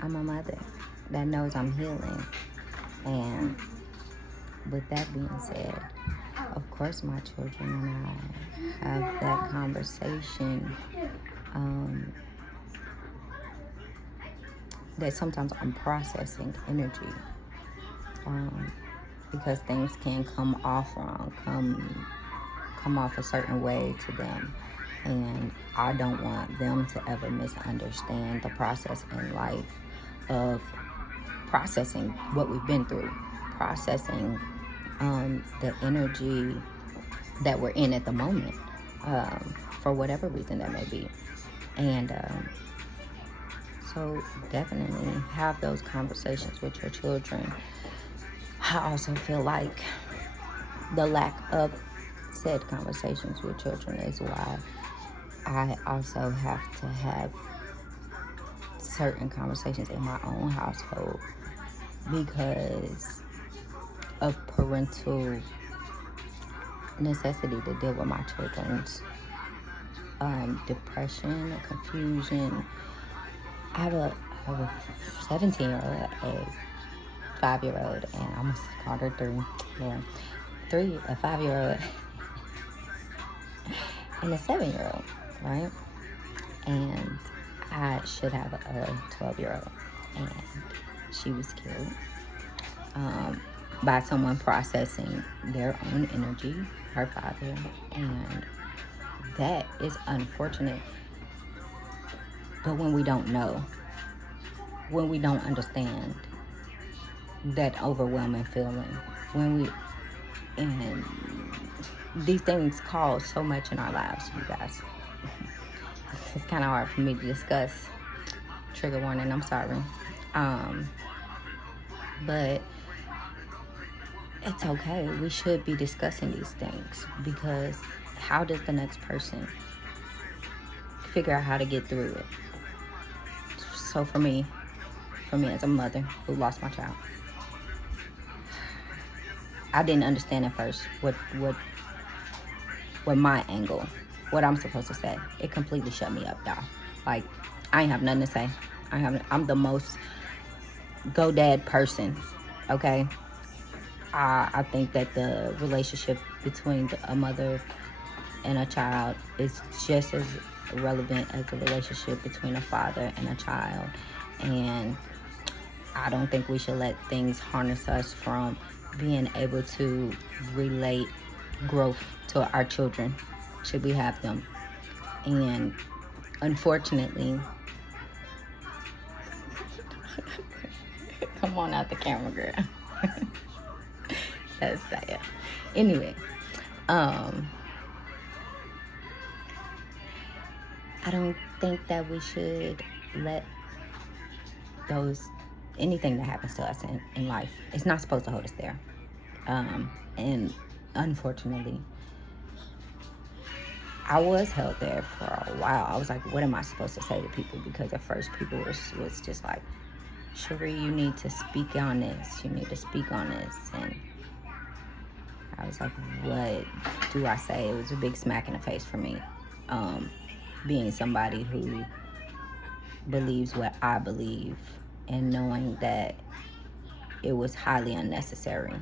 I'm a mother that knows I'm healing. And with that being said, of course my children and I have that conversation, that sometimes I'm processing energy, because things can come off wrong, come off a certain way to them. And I don't want them to ever misunderstand the process in life of processing what we've been through, processing the energy that we're in at the moment, for whatever reason that may be. And so definitely have those conversations with your children. I also feel like the lack of said conversations with children is why I also have to have certain conversations in my own household, because of parental necessity to deal with my children's depression, confusion. I have a 17-year-old, a 5-year-old, and I almost called her 3. Yeah, 3, a 5-year-old, and a 7-year-old, right? And I should have a 12-year-old, and she was killed by someone processing their own energy, her father, and that is unfortunate. But when we don't know, when we don't understand that overwhelming feeling, and these things cause so much in our lives, you guys. It's kind of hard for me to discuss. Trigger warning, I'm sorry. But it's okay. We should be discussing these things, because how does the next person figure out how to get through it? So for me as a mother who lost my child, I didn't understand at first what my angle, what I'm supposed to say. It completely shut me up, y'all. Like, I ain't have nothing to say. I'm the most go dad person, okay? I think that the relationship between a mother and a child is just as relevant as the relationship between a father and a child. And I don't think we should let things harness us from being able to relate growth to our children, should we have them. And unfortunately, come on out the camera, girl. That's sad. Anyway, I don't think that we should let anything that happens to us in life, it's not supposed to hold us there. And unfortunately, I was held there for a while. I was like, what am I supposed to say to people? Because at first people was just like, Cherie, you need to speak on this. You need to speak on this. And I was like, what do I say? It was a big smack in the face for me. Being somebody who believes what I believe, and knowing that it was highly unnecessary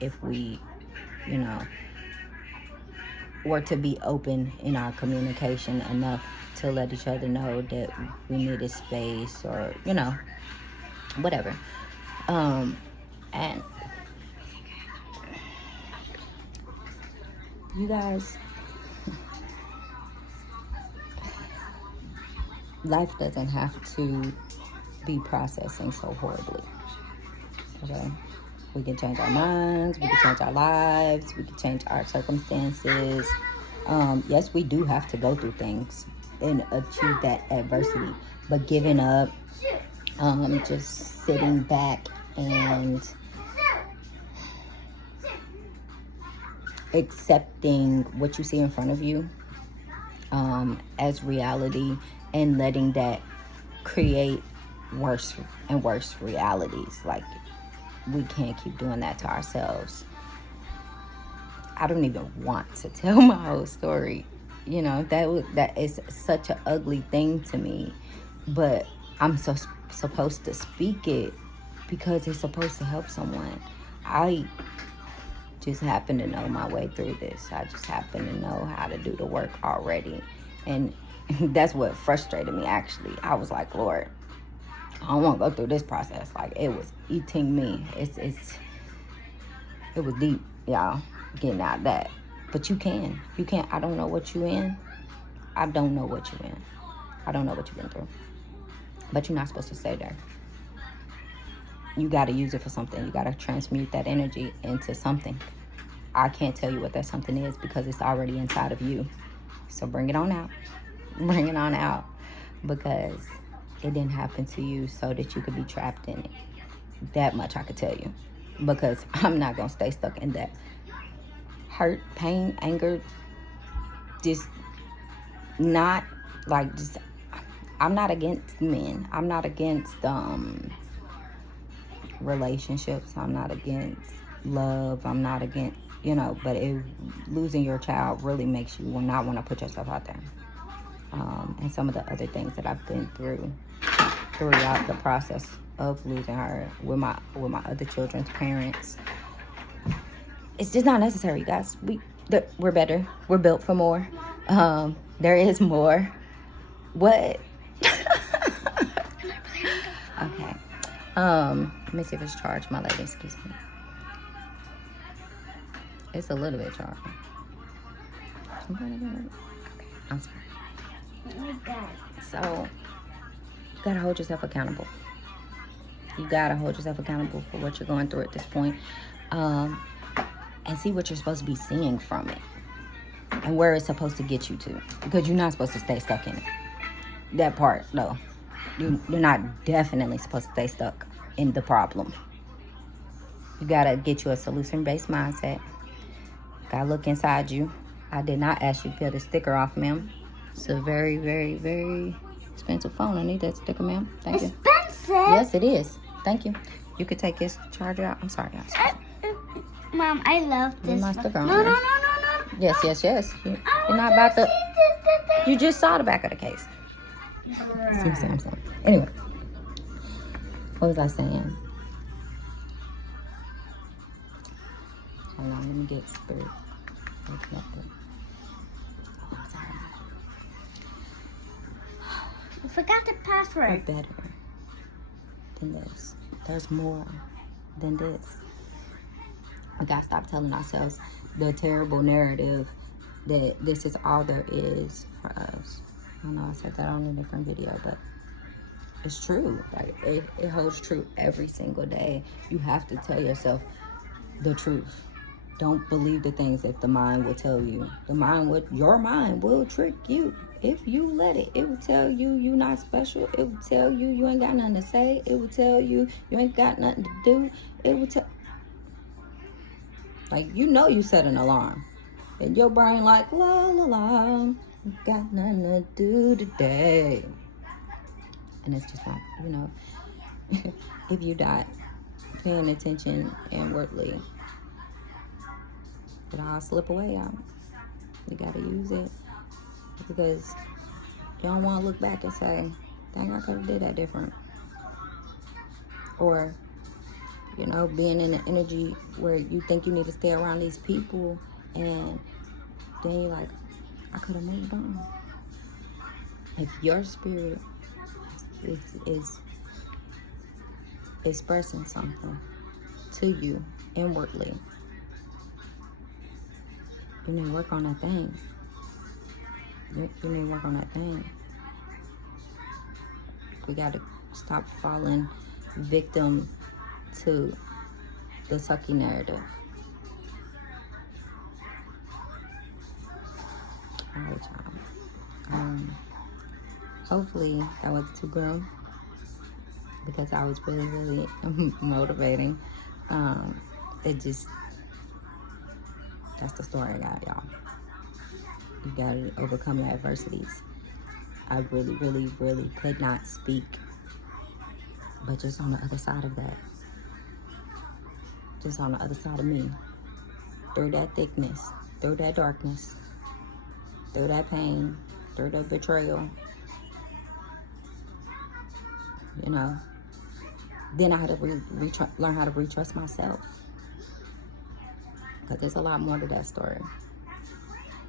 if we, were to be open in our communication enough to let each other know that we needed space, or, whatever. And you guys, life doesn't have to be processing so horribly, okay? We can change our minds, we can change our lives, we can change our circumstances. Yes, we do have to go through things and achieve that adversity, but giving up, just sitting back and accepting what you see in front of you as reality, and letting that create worse and worse realities. Like, we can't keep doing that to ourselves. I don't even want to tell my whole story. That is such an ugly thing to me, but I'm so supposed to speak it because it's supposed to help someone. I just happen to know my way through this. I just happen to know how to do the work already. And that's what frustrated me, actually. I was like, Lord, I don't want to go through this process. Like, it was eating me. It was deep, y'all, getting out of that. But you can. I don't know what you in. I don't know what you in. I don't know what you've been through. But you're not supposed to stay there. You got to use it for something. You got to transmute that energy into something. I can't tell you what that something is because it's already inside of you. So bring it on out. Bring it on out. Because it didn't happen to you so that you could be trapped in it. That much I could tell you. Because I'm not going to stay stuck in that hurt, pain, anger. Just not like just... I'm not against men. I'm not against relationships. I'm not against love. I'm not against, but losing your child really makes you not want to put yourself out there. And some of the other things that I've been through throughout the process of losing her with my other children's parents. It's just not necessary, you guys. We're better. We're built for more. There is more. What? Okay. Let me see if it's charged, my lady. Excuse me. It's a little bit charged. Okay, I'm sorry. So, you gotta hold yourself accountable. You gotta hold yourself accountable for what you're going through at this point. And see what you're supposed to be seeing from it. And where it's supposed to get you to. Because you're not supposed to stay stuck in it. That part, though. You're not definitely supposed to stay stuck in the problem. You gotta get you a solution-based mindset. Gotta look inside you. I did not ask you to peel the sticker off, ma'am. It's a very, very, very expensive phone. I need that sticker, ma'am. Thank you. Expensive? Yes, it is. Thank you. You could take this charger out. I'm sorry, guys. Mom, I love this. My sticker on No. there. Yes. You're not about to... You just saw the back of the case. See what I'm saying? Anyway. What was I saying? Hold on, let me get spirit. Oh, I'm sorry. I forgot the We're password. better than this. There's more than this. We gotta stop telling ourselves the terrible narrative that this is all there is for us. I know I said that on a different video, but it's true. Like it holds true every single day. You have to tell yourself the truth. Don't believe the things that the mind will tell you. Your mind will trick you if you let it. It will tell you you're not special. It will tell you you ain't got nothing to say. It will tell you you ain't got nothing to do. It will tell, like, you set an alarm, and your brain like la la la. Got nothing to do today. And it's just not, if you're not paying attention inwardly, it all slip away out. You gotta use it because you don't want to look back and say, dang, I could have did that different. Or, being in an energy where you think you need to stay around these people, and then you're like, I could have moved on. If your spirit is expressing something to you inwardly, you need to work on that thing. You need to work on that thing. We got to stop falling victim to the sucky narrative. Alright, y'all. Hopefully that wasn't too grown, because I was really, really motivating. That's the story I got, y'all. You gotta overcome your adversities. I really, really, really could not speak, but just on the other side of that, just on the other side of me, through that thickness, through that darkness, through that pain, through that betrayal, you know. Then I had to learn how to retrust myself. Because there's a lot more to that story.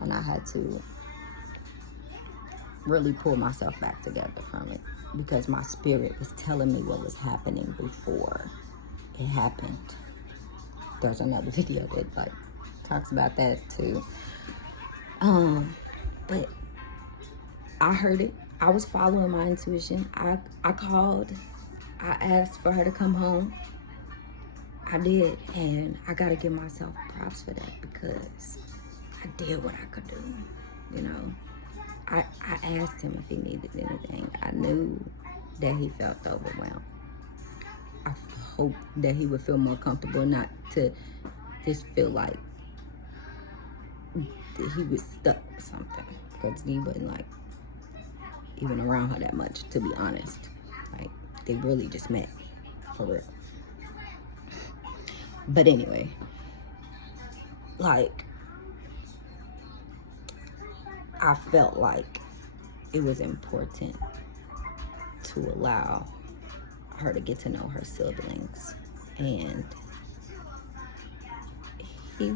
And I had to really pull myself back together from it. Because my spirit was telling me what was happening before it happened. There's another video that like talks about that too. But I heard it. I was following my intuition. I called. I asked for her to come home. I did, and I gotta give myself props for that because I did what I could do. You know, I asked him if he needed anything. I knew that he felt overwhelmed. I hope that he would feel more comfortable, not to just feel like he was stuck or something, because he wasn't like even around her that much, to be honest. Like, they really just met for real. But anyway, like, I felt like it was important to allow her to get to know her siblings. And he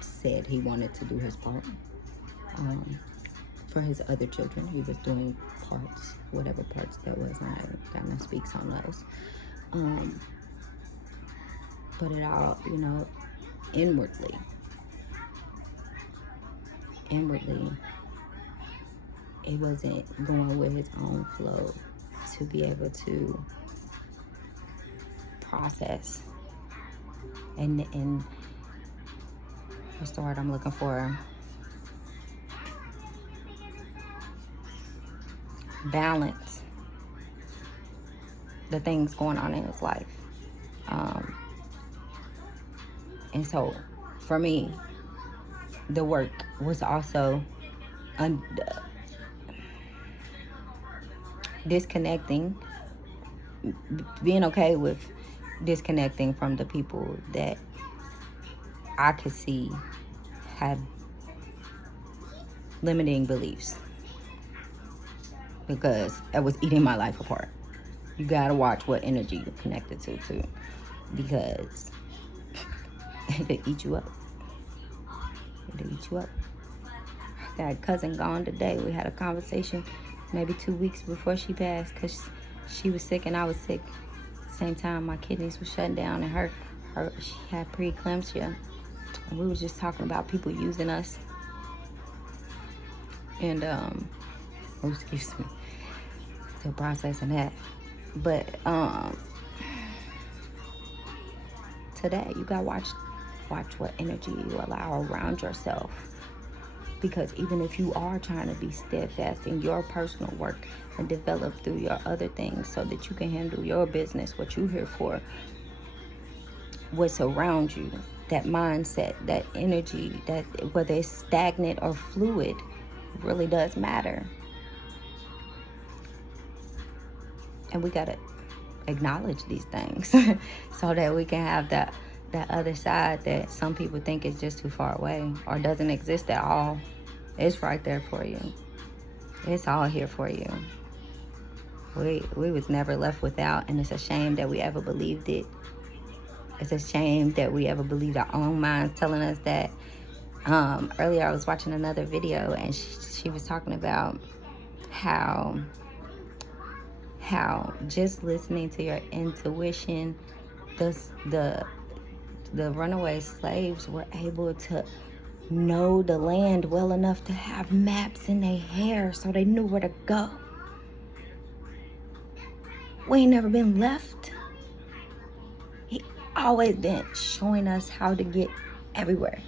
said he wanted to do his part. For his other children, he was doing parts, whatever parts that was. I kind of speaks on those. But it all, you know, inwardly, it wasn't going with his own flow to be able to process and what's the word I'm looking for? Balance the things going on in his life. And so for me, the work was also disconnecting, being okay with disconnecting from the people that I could see had limiting beliefs, because it was eating my life apart. You gotta watch what energy you're connected to too, because it'll eat you up. It'll eat you up. I got a cousin gone today. We had a conversation maybe 2 weeks before she passed, because she was sick and I was sick. At the same time, my kidneys were shutting down, and she had preeclampsia. And we were just talking about people using us. And oh, excuse me, still processing that. But today you gotta watch what energy you allow around yourself, because even if you are trying to be steadfast in your personal work and develop through your other things so that you can handle your business, what you're here for, what's around you, that mindset, that energy, that whether it's stagnant or fluid, really does matter. And we gotta acknowledge these things so that we can have that other side that some people think is just too far away or doesn't exist at all. It's right there for you. It's all here for you. We was never left without, and it's a shame that we ever believed it. It's a shame that we ever believed our own minds telling us that. Earlier I was watching another video, and she was talking about how just listening to your intuition, the runaway slaves were able to know the land well enough to have maps in their hair so they knew where to go. We ain't never been left. He always been showing us how to get everywhere.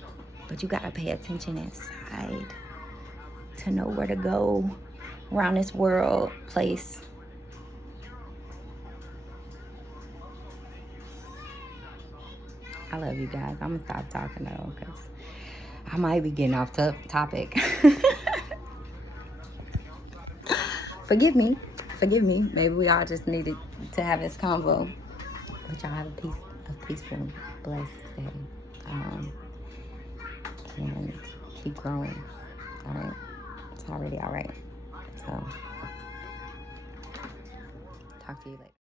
But you gotta pay attention inside to know where to go around this world, place. I love you guys. I'm gonna stop talking though, because I might be getting off topic. Forgive me. Maybe we all just needed to have this convo. But y'all have a peaceful, blessed day. And keep growing. All right? It's already all right. So talk to you later.